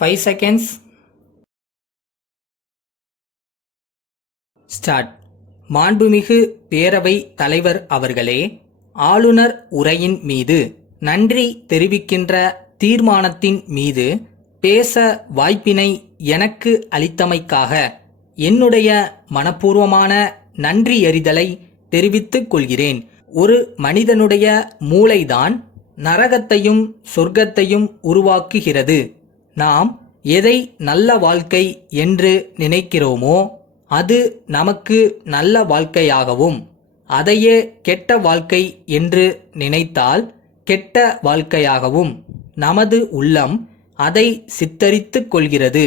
5 seconds. Start. மாண்புமிகு பேரவை தலைவர் அவர்களே, ஆளுநர் உரையின் மீது நன்றி தெரிவிக்கின்ற தீர்மானத்தின் மீது பேச வாய்ப்பினை எனக்கு அளித்தமைக்காக என்னுடைய மனப்பூர்வமான நன்றியறிதலை தெரிவித்துக் கொள்கிறேன். ஒரு மனிதனுடைய மூளைதான் நரகத்தையும் சொர்க்கத்தையும் உருவாக்குகிறது. நாம் எதை நல்ல வாழ்க்கை என்று நினைக்கிறோமோ அது நமக்கு நல்ல வாழ்க்கையாகவும், அதையே கெட்ட வாழ்க்கை என்று நினைத்தால் கெட்ட வாழ்க்கையாகவும் நமது உள்ளம் அதை சித்தரித்துக் கொள்கிறது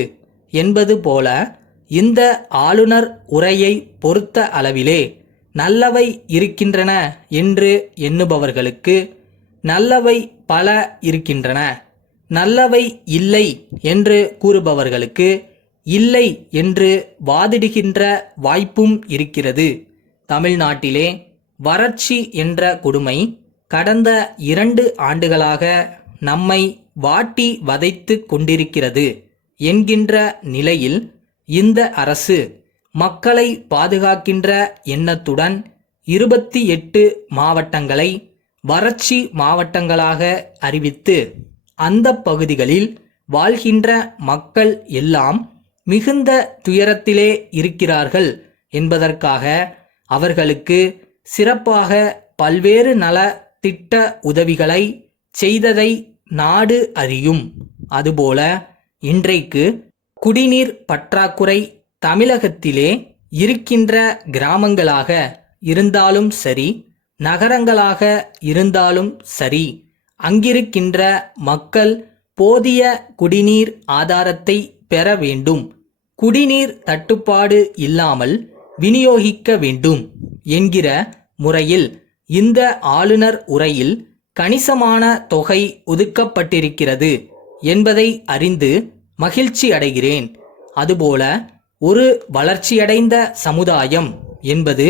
என்பது போல இந்த ஆளுநர் உரையை பொறுத்த அளவிலே நல்லவை இருக்கின்றன என்று எண்ணுபவர்களுக்கு நல்லவை பல இருக்கின்றன, நல்லவை இல்லை என்று கூறுபவர்களுக்கு இல்லை என்று வாதிடுகின்ற வாய்ப்பும் இருக்கிறது. தமிழ்நாட்டிலே வறட்சி என்ற கொடுமை கடந்த 2 ஆண்டுகளாக நம்மை வாட்டி வதைத்து கொண்டிருக்கிறது என்கின்ற நிலையில் இந்த அரசு மக்களை பாதுகாக்கின்ற எண்ணத்துடன் 28 மாவட்டங்களை வறட்சி மாவட்டங்களாக அறிவித்து அந்த பகுதிகளில் வாழ்கின்ற மக்கள் எல்லாம் மிகுந்த துயரத்திலே இருக்கிறார்கள் என்பதற்காக அவர்களுக்கு சிறப்பாக பல்வேறு நல திட்ட உதவிகளை செய்ததை நாடு அறியும். அதுபோல இன்றைக்கு குடிநீர் பற்றாக்குறை தமிழகத்திலே இருக்கின்ற கிராமங்களாக இருந்தாலும் சரி, நகரங்களாக இருந்தாலும் சரி, அங்கிருக்கின்ற மக்கள் போதிய குடிநீர் ஆதாரத்தை பெற வேண்டும், குடிநீர் தட்டுப்பாடு இல்லாமல் விநியோகிக்க வேண்டும் என்கிற முறையில் இந்த ஆளுநர் உரையில் கணிசமான தொகை ஒதுக்கப்பட்டிருக்கிறது என்பதை அறிந்து மகிழ்ச்சி அடைகிறேன். அதுபோல ஒரு வளர்ச்சியடைந்த சமுதாயம் என்பது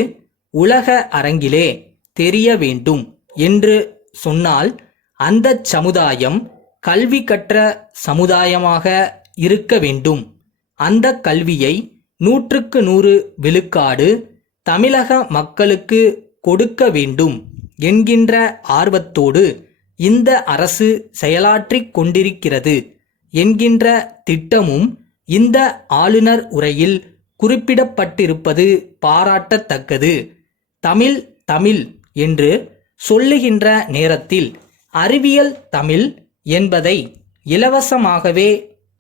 உலக அரங்கிலே தெரிய வேண்டும் என்று சொன்னால் அந்த சமுதாயம் கல்வி கற்ற சமுதாயமாக இருக்க வேண்டும். அந்த கல்வியை 100க்கு 100 விழுக்காடு தமிழக மக்களுக்கு கொடுக்க வேண்டும் என்கின்ற ஆர்வத்தோடு இந்த அரசு செயலாற்றிக் கொண்டிருக்கிறது என்கின்ற திட்டமும் இந்த ஆளுநர் உரையில் குறிப்பிடப்பட்டிருப்பது பாராட்டத்தக்கது. தமிழ் தமிழ் என்று சொல்லுகின்ற நேரத்தில் அறிவியல் தமிழ் என்பதை இலவசமாகவே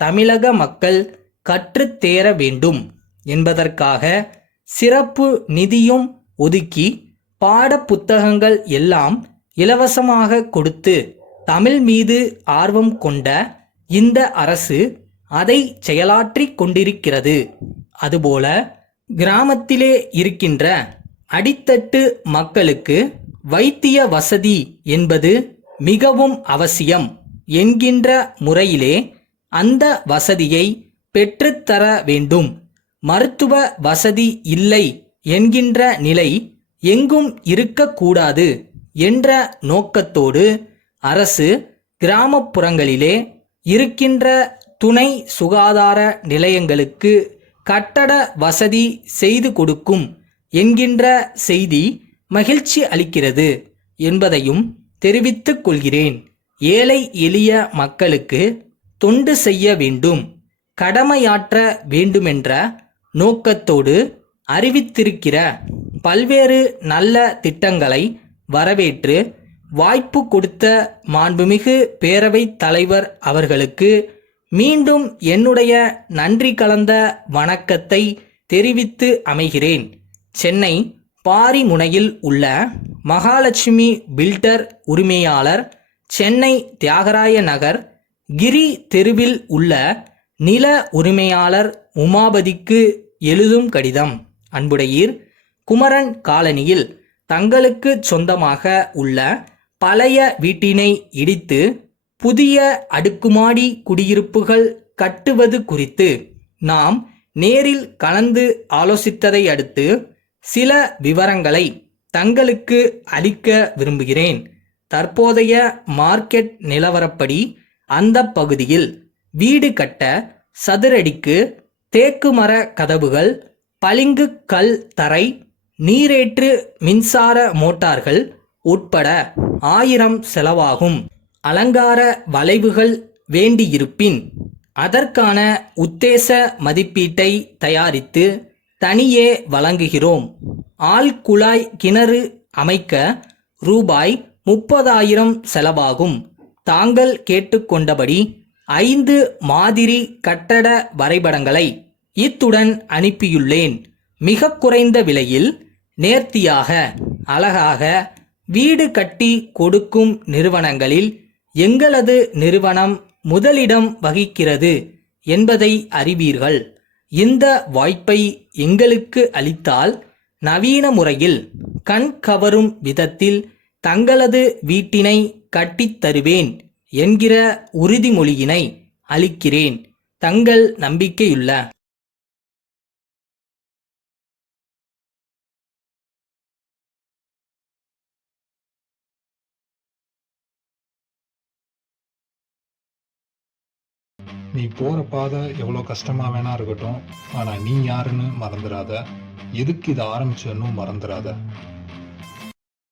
தமிழக மக்கள் கற்றுத்தேர வேண்டும் என்பதற்காக சிறப்பு நிதியும் ஒதுக்கி பாட புத்தகங்கள் எல்லாம் இலவசமாக கொடுத்து தமிழ் மீது ஆர்வம் கொண்ட இந்த அரசு அதை செயலாற்றிக் கொண்டிருக்கிறது. அதுபோல கிராமத்திலே இருக்கின்ற அடித்தட்டு மக்களுக்கு வைத்திய வசதி என்பது மிகவும் அவசியம் என்கின்ற முறையிலே அந்த வசதியை பெற்றுத்தர வேண்டும். மருத்துவ வசதி இல்லை என்கின்ற நிலை எங்கும் இருக்கக்கூடாது என்ற நோக்கத்தோடு அரசு கிராமப்புறங்களிலே இருக்கின்ற துணை சுகாதார நிலையங்களுக்கு கட்டட வசதி செய்து கொடுக்கும் என்கின்ற செய்தி மகிழ்ச்சி அளிக்கிறது என்பதையும் தெரிவித்துக் கொள்கிறேன். ஏழை எளிய மக்களுக்கு தொண்டு செய்ய வேண்டும், கடமையாற்ற வேண்டுமென்ற நோக்கத்தோடு அறிவித்திருக்கிற பல்வேறு நல்ல திட்டங்களை வரவேற்று வாய்ப்பு கொடுத்த மாண்புமிகு பேரவைத் தலைவர் அவர்களுக்கு மீண்டும் என்னுடைய நன்றி கலந்த வணக்கத்தை தெரிவித்து அமைகிறேன். சென்னை பாரிமுனையில் உள்ள மகாலட்சுமி பில்டர் உரிமையாளர், சென்னை தியாகராய நகர் கிரி தெருவில் உள்ள நில உரிமையாளர் உமாபதிக்கு எழுதும் கடிதம். அன்புடையீர், குமரன் காலனியில் தங்களுக்கு சொந்தமாக உள்ள பழைய வீட்டினை இடித்து புதிய அடுக்குமாடி குடியிருப்புகள் கட்டுவது குறித்து நாம் நேரில் கலந்து ஆலோசித்ததை அடுத்து சில விவரங்களை தங்களுக்கு அளிக்க விரும்புகிறேன். தற்போதைய மார்க்கெட் நிலவரப்படி அந்த பகுதியில் வீடு கட்ட சதுரடிக்கு தேக்கு மர கதவுகள், பளிங்கு கல் தரை, நீரேற்று மின்சார மோட்டார்கள் உட்பட 1000 செலவாகும். அலங்கார வளைவுகள் வேண்டியிருப்பின் அதற்கான உத்தேச மதிப்பீட்டை தயாரித்து தனியே வழங்குகிறோம். ஆழ்குழாய் கிணறு அமைக்க ரூபாய் 30,000 செலவாகும். தாங்கள் கேட்டுக்கொண்டபடி 5 மாதிரி கட்டட வரைபடங்களை இத்துடன் அனுப்பியுள்ளேன். மிக குறைந்த விலையில் நேர்த்தியாக அழகாக வீடு கட்டி கொடுக்கும் நிறுவனங்களில் எங்களது நிறுவனம் முதலிடம் வகிக்கிறது என்பதை அறிவீர்கள். இந்த வாய்ப்பை எங்களுக்கு அளித்தால் நவீன முறையில் கண் கவரும் விதத்தில் தங்களது வீட்டினை கட்டித் தருவேன் என்கிற உறுதிமொழியினை அளிக்கிறேன். தங்கள் நம்பிக்கையுள்ள நீ போற பாதை எவ்வளோ கஷ்டமா வேணா இருக்கட்டும், ஆனா நீ யாருன்னு மறந்துடாத. எதுக்கு இதை ஆரம்பிச்சேன்னு மறந்துடாத.